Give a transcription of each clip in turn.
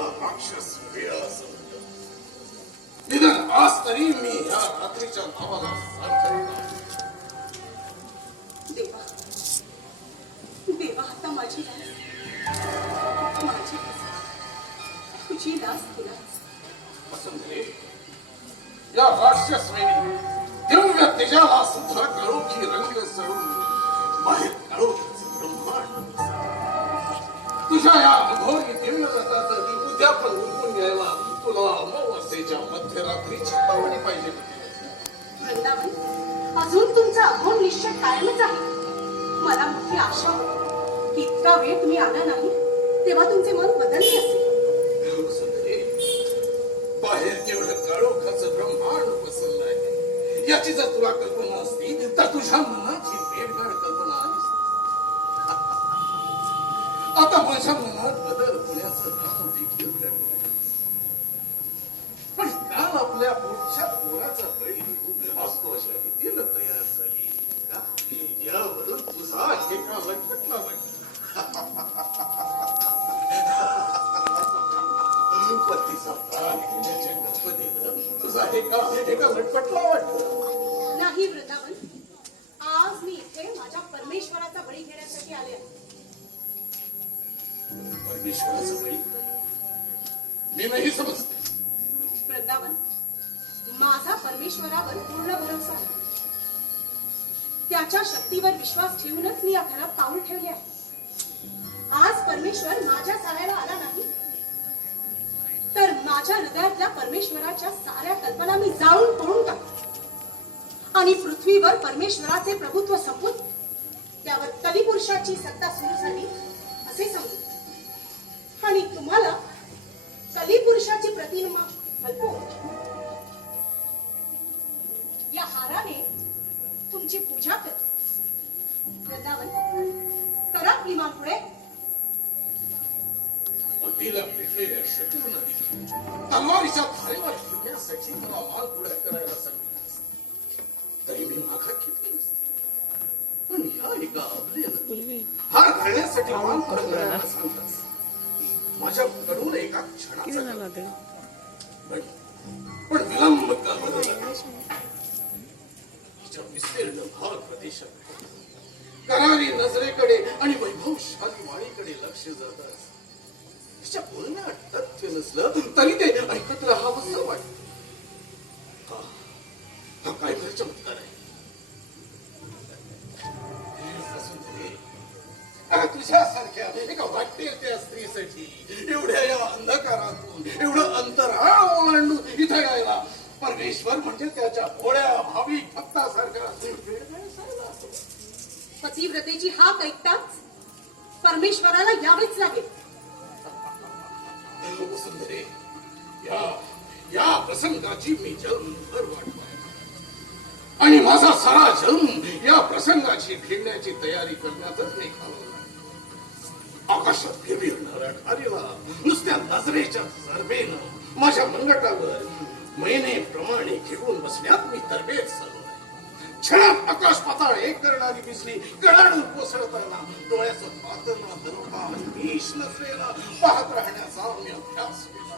तुला राक्षस वेळ समजलं. निदान आज तरी मी या रात्रीच्या नावाला सार्थक. देवा देवा, आता माझी तुझी दास केला. वसुंधरे, या राक्षसवेणी दिव्य तेजाला सुद्धा काळोखी रंग चढून बाहेर काळोखीच ब्रह्मांड तुझ्या या अघोरी दिव्य रथात उद्यापन उरकून घ्यायला तुला अमावस्येच्या मध्यरात्रीची पावणी पाहिजे होती. वृंदावन, अजून तुमचा अघोर निश्चय कायमच आहे. मला मोठी आशा होती की इतका वेळ तुम्ही आला नाही तेव्हा तुमचे मन बदलले असेल. वसुंधरे, बाहेर केवढं काळोखाचं ब्रह्मांड पसरलं आहे याची जर तुला कल्पना असती तर तुझ्या मनाची भेटगाड कल्पना आलीच. आता माझ्या मनात बदल होण्याचं नाव देखील घडलं. पण काल आपल्या पुढच्या पोराचा बळी घेऊन असतो अशा भीतीनं तयार झाली. यावरून तुझा ठेका लटपटला वाटत. पतीचा प्राण घेण्याच्या गणपतीनं तुझा ठेका लटपटला वाटत. नाही वृंदावन, आज मी इथे माझ्या परमेश्वराचा बळी घेण्यासाठी आले आहे. परमेश्वराचं बळी? मी नाही समजते. वृंदावन, माझा परमेश्वरावर पूर्ण भरोसा आहे. त्याच्या शक्तीवर विश्वास ठेवूनच मी या घरात पाऊल ठेवले आहे. आज परमेश्वर माझ्या साऱ्याला आला नाही तर माझ्या हृदयातल्या परमेश्वराच्या साऱ्या कल्पना मी जाळून पळून टाकतो आणि पृथ्वीवर परमेश्वराचे प्रभुत्व संपून त्यावर कलिपुरुषाची सत्ता सुरू झाली असे समजू. आणि तुम्हाला कलिपुरुषाची प्रतिमा कल्पवून या हाराने तुमची पूजा करते. वृंदावन, करा किमान पुढे. पतीला भेटलेल्या शत्रूंनी तलवारीच्या धारेवर ठेवण्यासाठी मला माल पुढे करायला सांगितलं तरी मी माघार घेतली नसती. पण ह्या एका अबलेनं हार घालण्यासाठी माल पुढे करायला सांगतास माझ्याकडून एका क्षणाचा पण विलंब करवला. तिच्या विस्तीर्ण भाग प्रदेशात करारी नजरेकडे आणि वैभवशाली वाणीकडे लक्ष जातात. तिच्या बोलण्यात तथ्य नसलं तरी ते ऐकत राहावंसं वाटत. हा काय बरं चमत्कार आहे. तुझ्यासारख्या एका वाटेच्या स्त्रीसाठी एवढ्या या अंधकारातून एवढं अंतराळ ओलांडून इथे यायला परमेश्वर म्हणजे त्याच्या भोळ्या भाविक भक्तासारखा पतिव्रतेची हाक ऐकताच परमेश्वराला यावेच लागेल. सुंदरे, या प्रसंगाची मी जन्मभर वाट पाहिली आणि माझा सारा जन्म या प्रसंगाची फिरण्याची तयारी करण्यातच मी घालवला. आकाशात फिरविणाऱ्या ठारीला नुसत्या नजरेच्या सर्वेनं माझ्या मनगटावर महिनेप्रमाणे घेऊन बसण्यात मी तरबेज झालो आहे. क्षणात आकाश पाताळ एक करणारी बिजली कडाडून कोसळताना डोळ्याचं पातळा दरोडा नीश नसलेला पाहत राहण्याचा मी अभ्यास केला.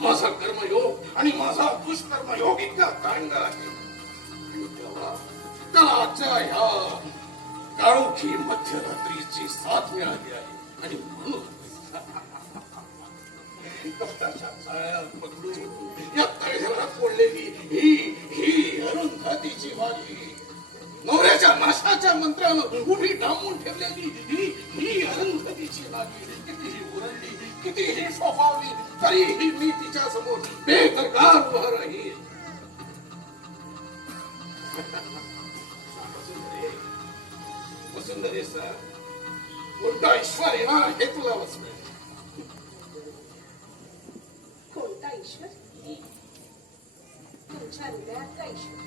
माझा कर्मयोग आणि माझा दुष्कर्मयोग इतका तांडा आहे आणि त्याला आजच्या ह्या काळोखी मध्यरात्रीची साथ मिळाली आहे. आणि म्हणून कष्टाच्या जाळ्यात पकडून या तळघरात पडलेली ही अरुंधतीची वाली नवऱ्याच्या नाशाच्या मंत्रानं उभी डांबून ठेवलेली ही अरुंधतीची वाली कितीही उरडली कितीही सोफावली तरीही मी तिच्या समोर बेदरकार उभा राहील. वसुंधरे सर, कोणता ईश्वर येणार हे तुला वचन. कोणता ईश्वर? तुमच्या हृदयातला ईश्वर.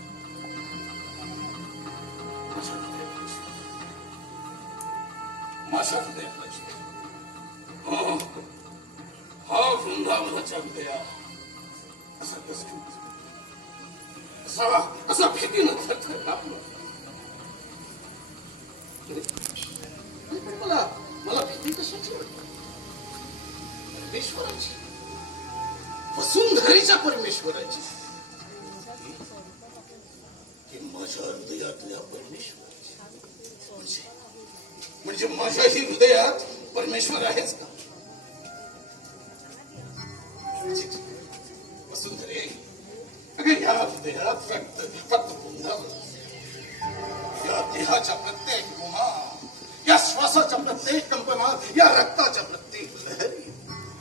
माझ्या हृदयातला ईश्वर. हा वृंदावनाच्या हृदया असा भीतीनं थरथर कापला. मला भीती कशाची वाटते? परमेश्वराची, वसुंधरेच्या परमेश्वराची, की माझ्या हृदयातल्या परमेश्वराची? म्हणजे माझ्याही हृदयात परमेश्वर आहेच का? वसुंधरे, अगं या हृदयात फक्त वृंदावन, या देहाच्या प्रत्येक गुहा, या श्वासाच्या प्रत्येक कंपनात, या रक्ताच्या प्रत्येक लहरी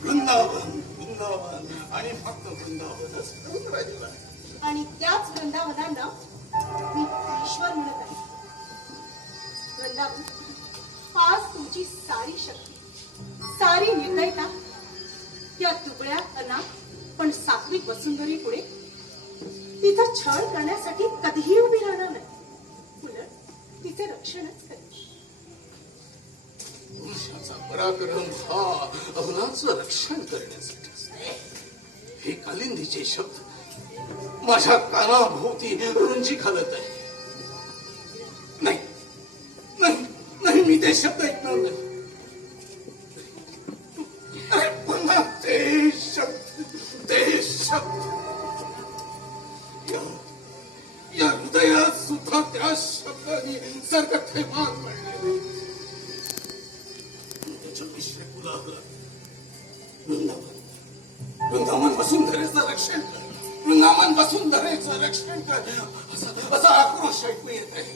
वृंदावन वृंदावन आणि फक्त वृंदावनच करून राहिलेला आहे. आणि त्याच वृंदावनांना मी ईश्वर म्हणत आहे. वृंदावन, आज तुमची सारी शक्ती, सारी निर्दयता या दुबळ्या अनाथ पण सात्विक वसुंधरी पुढे तिचा छळ करण्यासाठी कधीही उभी राहणार नाही. उलट तिचे रक्षणच करेल. पुरुषाचा पराक्रम हा अवनाचं रक्षण करण्यासाठी असते. हे कालिंदीचे शब्द माझ्या कानाभोवती रुंजी घालत आहे. नाही नाही नाही, मी ते शब्द ऐकणार नाही. अरे पुन्हा ते शब्द या हृदयात सुद्धा त्या शब्दाने सर्ग थैमान मांडले. त्याच्या मिश्र कुलाहला वृंदावन वसुंधरेचं रक्षण कर, वृंदावन वसुंधरेचं रक्षण कर, असा आक्रोश ऐकू येत आहे.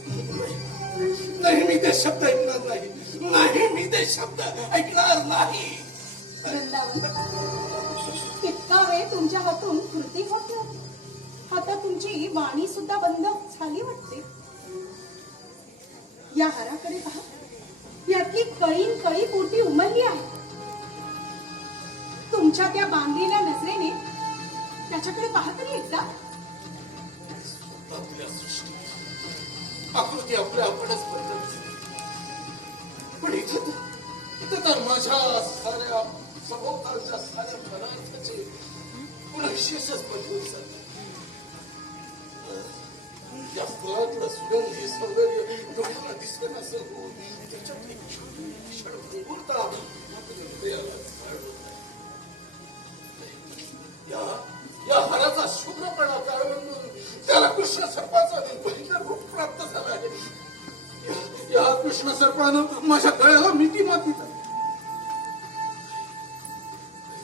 नाही, मी ते शब्द ऐकणार नाही. नाही, मी ते शब्द ऐकणार नाही. इतका वेळ तुमच्या हातून कृती होत नाही. आता तुमची वाणी सुद्धा बंद झाली वाटते. या हाराकडे पहा, यातली कळी पोटी उमलली आहे. तुमच्या त्या बांधलेल्या नजरेने त्याच्याकडे पाहा तरी एकदा. आपल्या सृष्टीत आकृती आपल्या आपणच बदलत, पण इथं तर माझ्या साऱ्या सभोवतालच्या साऱ्या पदार्थाचे पुन्हा विशेषच बदलून जाते. या फुलातलं सुगंधी सौंदर्य डोळ्याला दिसलं नसं होऊन त्याच्यातली क्षण मुहूर्ता हृदयाला झाड होत आहे. या हाराचा शुभ्रपणा काळवंडून त्याला कृष्ण सर्पाचं भयंकर रूप प्राप्त झालं आहे. या कृष्ण सर्पानं माझ्या गळ्याला मिठी मातीत आहे.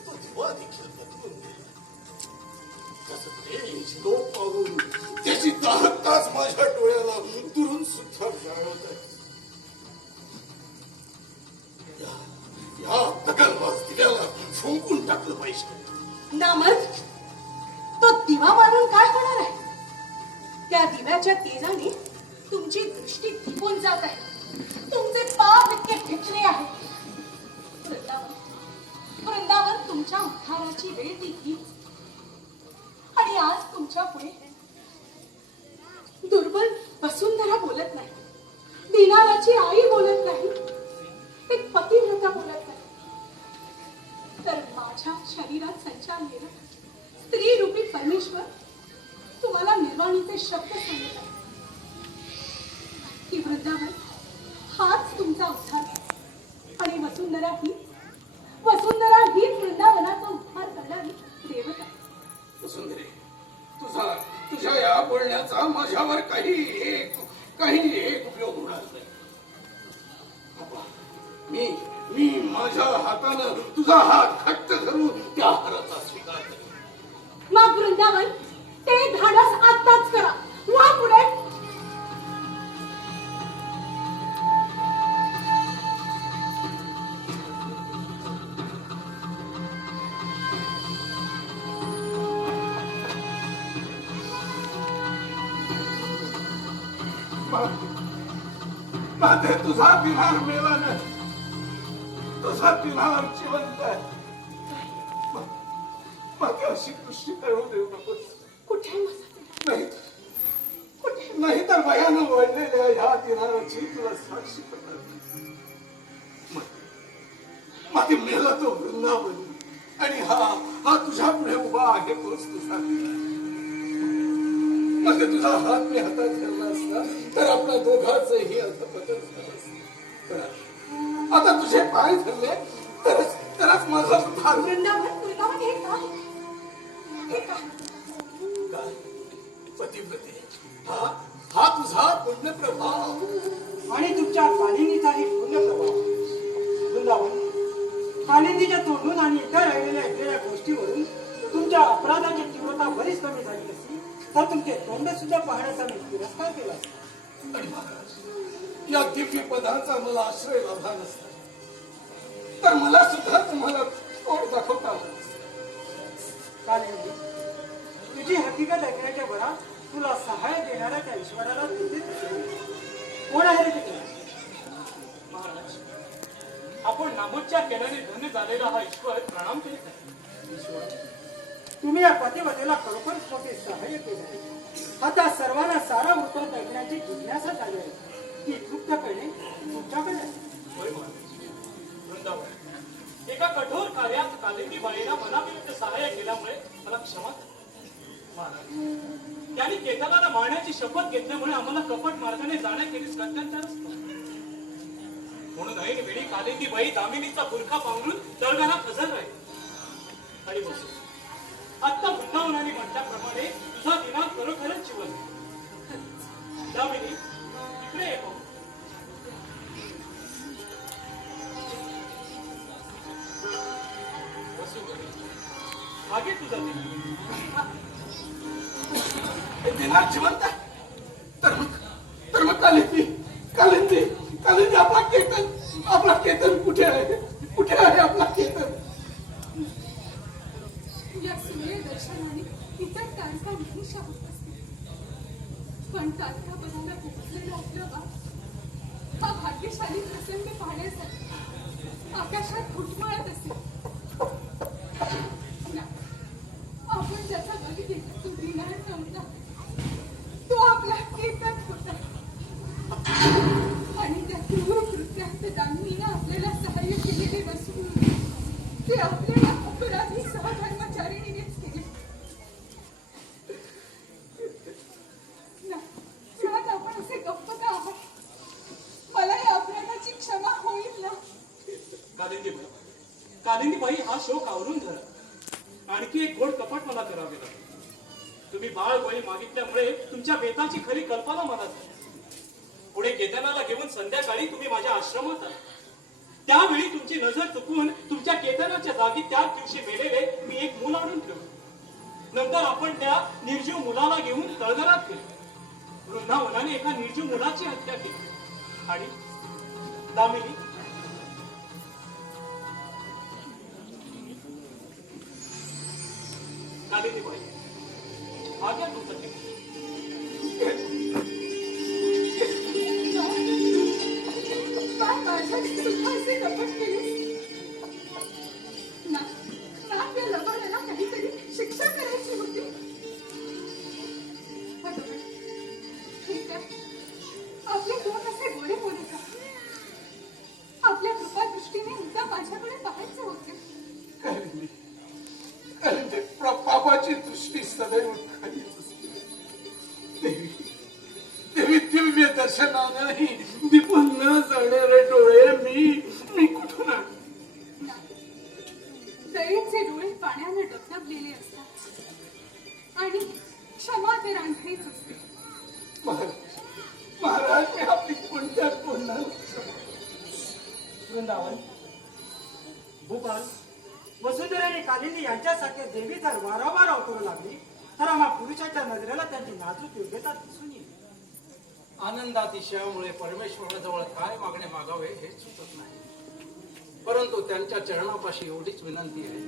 तो दिवा देखील बदलून गेला. त्याचं तेज लोक पाहून त्याची दाहकताच माझ्या डोळ्याला दुरून सुद्धा जाणवत आहे. या दगलबाज दिव्याला फुंकून टाकलं पाहिजे. नामर्थ, तो दिवा मारून काय होणार आहे? त्या दिव्याच्या तेजाने तुमची दृष्टी दिपून जात आहे. तुमचे पाप इतके ठेचले आहेत. वृंदावन, तुमच्या उद्धाराची वेळ ती हीच. आणि आज तुमच्या पुढे दुर्बल वसुंधरा बोलत नाही, दिनालाची आई बोलत नाही, एक पतिव्रता बोलत नाही, तर माझ्या शरीरात संचारलेला स्त्री रूपी परमेश्वर तुम्हाला निर्वाणीचे शब्द सांगत आहे की वृंदावन, हाच तुमचा उद्धार. आणि वसुंधरा ही वृंदावनाचा उद्धार करणारी देवता. वसुंधरे, तुझ्या या बोलण्याचा माझ्यावर काही एक उपयोग होणार नाही. मी माझ्या हातानं तुझा हात घट्ट धरून त्या हाराचा स्वीकार करेन. मग वृंदावन, ते धाडस आत्ताच करा. वा पुढे. माते, तुझा पिन्हार मेला नाही, तुझा पिन्हार जिवंत आहे. माते, अशी दृष्टी करू देऊ नकोस. कुठे नाही तर भयानं वळलेल्या ह्या दिनाची तुला साक्षी करणार. माते, मेला तो वृंदावन आणि हा तुझ्या पुढे उभा आहे तोच तुझा दिना. माते, तुझा हात मी हातात धरला असता तर आपला दोघांचही अधपतन झालं असतं. आता तुझे पाय धरले तरच तरच माझा उद्धार होईल. वृंदावन हे काय? हे काय? काय? पतिव्रते, हा तुझा पुण्य प्रभाव आणि तुमच्या कालिंदीचाही पुण्य प्रभाव. वृंदावन, कालिंदीच्या तोंडून आणि इतर राहिलेल्या ऐकलेल्या गोष्टीवरून तुमच्या अपराधाची तीव्रता बरीच कमी झाली असती तर तुमचे तोंड सुद्धा पाहण्याचा मी तिरस्कार केला असता. आणि महाराज, या दिव्य पदाचा मला आश्रय लाभला नसता तर मला सुद्धा तुम्हाला तोड दाखवता आलं नसतं. कालिंदी, तुझी हकीकत ऐकण्याच्या भरात तुला सहाय्य देणाऱ्या त्या ईश्वराला तुझे कोण आहे रे तिथे? महाराज, आपण नामोच्चार केल्याने धन्य झालेला हा ईश्वर प्रणाम करीत आहे. ईश्वर, तुम्ही या पतिव्रतेला खरोखर मोठे सहाय्य केले आहे. आता सर्वांना सारा वृत्तांत ऐकण्याची जिज्ञासा झाली आहे. ती तृप्त करणे तुमच्याकडे आहे. होय महाराज. वृंदावन, एका कठोर कार्यात कालिंदी बाईला मनाविरुद्ध सहाय्य केल्यामुळे मला क्षमा करा. महाराज, त्यांनी केतनाला मारण्याची शपथ घेतल्यामुळे आम्हाला कपट मार्गाने जाण्याखेरीज गत्यंतरच नव्हतं. म्हणून ऐन वेळी कालिंदी बाई दामिनीचा बुरखा पांघरून तळघरात हजर राहील. आणि बसू, आत्ता वृंदावनाने म्हटल्याप्रमाणे तुझा दिनांक खरोखरच जीवन. दामिनी, इकडे ये पाहू. आगे तुझा दिनांक. हे दिनार जिवंत आहे. तर मग कालिंदी आपला केतन कुठे आहे आपला केतन? या सूर्यदर्शनाने इतर तारका निमिषा होत असते, पण तारका बघायला पोहोचलेला आपला बाप हा भाग्यशाली प्रसंग पाहण्यासाठी आकाशात घुटमळत असे. आपण ज्याचा बघितला तो दिनार नव्हता, तो आपला केतन होता. आणि त्या क्रूर कृत्यात दामिनीने आपल्याला सहाय्य केलेले बसून ते आपल्याला अपराधी सहधर्मचारिणीनेच केले. मुळात आपण असे गप्प का आहात? मला या अपराधाची क्षमा होईल ना? कालिंदीबाई, हा शोक आवरून धरा. आणखी एक गोड कपट मला करावे लागेल. तुम्ही बाळ बळी मागितल्यामुळे तुमच्या बेताची खरी कल्पना मला झाली. पुढे केतनाला घेऊन संध्याकाळी तुम्ही माझ्या आश्रमात आला. त्यावेळी तुमची नजर चुकवून तुमच्या केतनाच्या जागी त्याच दिवशी मेलेले मी एक मूल आणून ठेवले. नंतर आपण त्या निर्जीव मुलाला घेऊन तळघरात गेलो. वृंदावनाने एका निर्जीव मुलाची हत्या केली. आणि दामिनी, कालिंदीबाई, आज्ञा तुमचा ठेवा. काय माझ्याशी सुद्धा असे कपट केले? ना त्या लबाडाला काहीतरी शिक्षा करायची होती. ठीक आहे, आपले दोन असे गोरे बोलू का? आपल्या कृपा दृष्टीने उद्या माझ्याकडे पाहायचे होते. कालिंदी, पापाची दृष्टी सदैव खाली असते. देवी दिव्य दर्शनानेही दिपून न जाणारे डोळे मी कुठून आणू? दयेचे डोळे पाण्याने डबडबलेले असतात आणि क्षमा तर रांधळीच असते. महाराज, मी आपली कोणत्याच बोलणार. वृंदावन, भूपाल, वसुंधरा आणि कालिंदी यांच्यासारख्या देवी जर वारंवार अवतरू लागली तर आम्हा पुरुषाच्या नजरेला त्यांची नाजूक योग्यता दिसून येईल. आनंदातिशयामुळे परमेश्वराजवळ काय मागणे मागावे हे सुचत नाही. परंतु त्यांच्या चरणापाशी एवढीच विनंती आहे.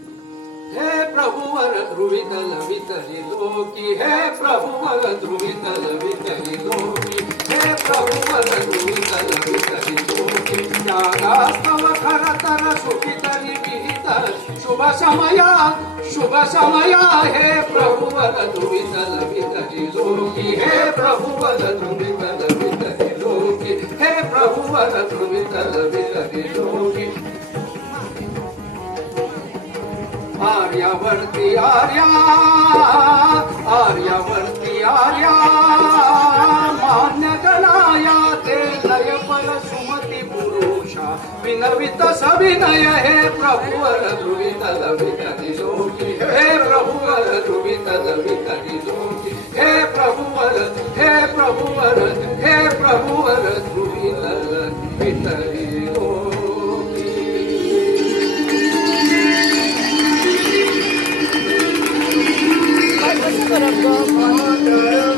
हे प्रभुवर ध्रुवितल वितरिलो की, हे प्रभुवर ध्रुवितल वितरिलो की, हे प्रभुवर ध्रुवितल वितरिलो की, त्यागास्तव खर तर सुखी तरी विहित शुभ समया हे प्रभुवर ध्रुवितल वितरिलो की, हे प्रभुवर ध्रुवितल वितरिलो की, हे प्रभुवर ध्रुवितल वितरिलो की. आर्यावर्ती आर्या मान्य गणाया ते लय पर सुमती पुरुषा विनवित सविनय हे प्रभुवर ध्रुवित लवित लोकी हे प्रभुवर ध्रुवित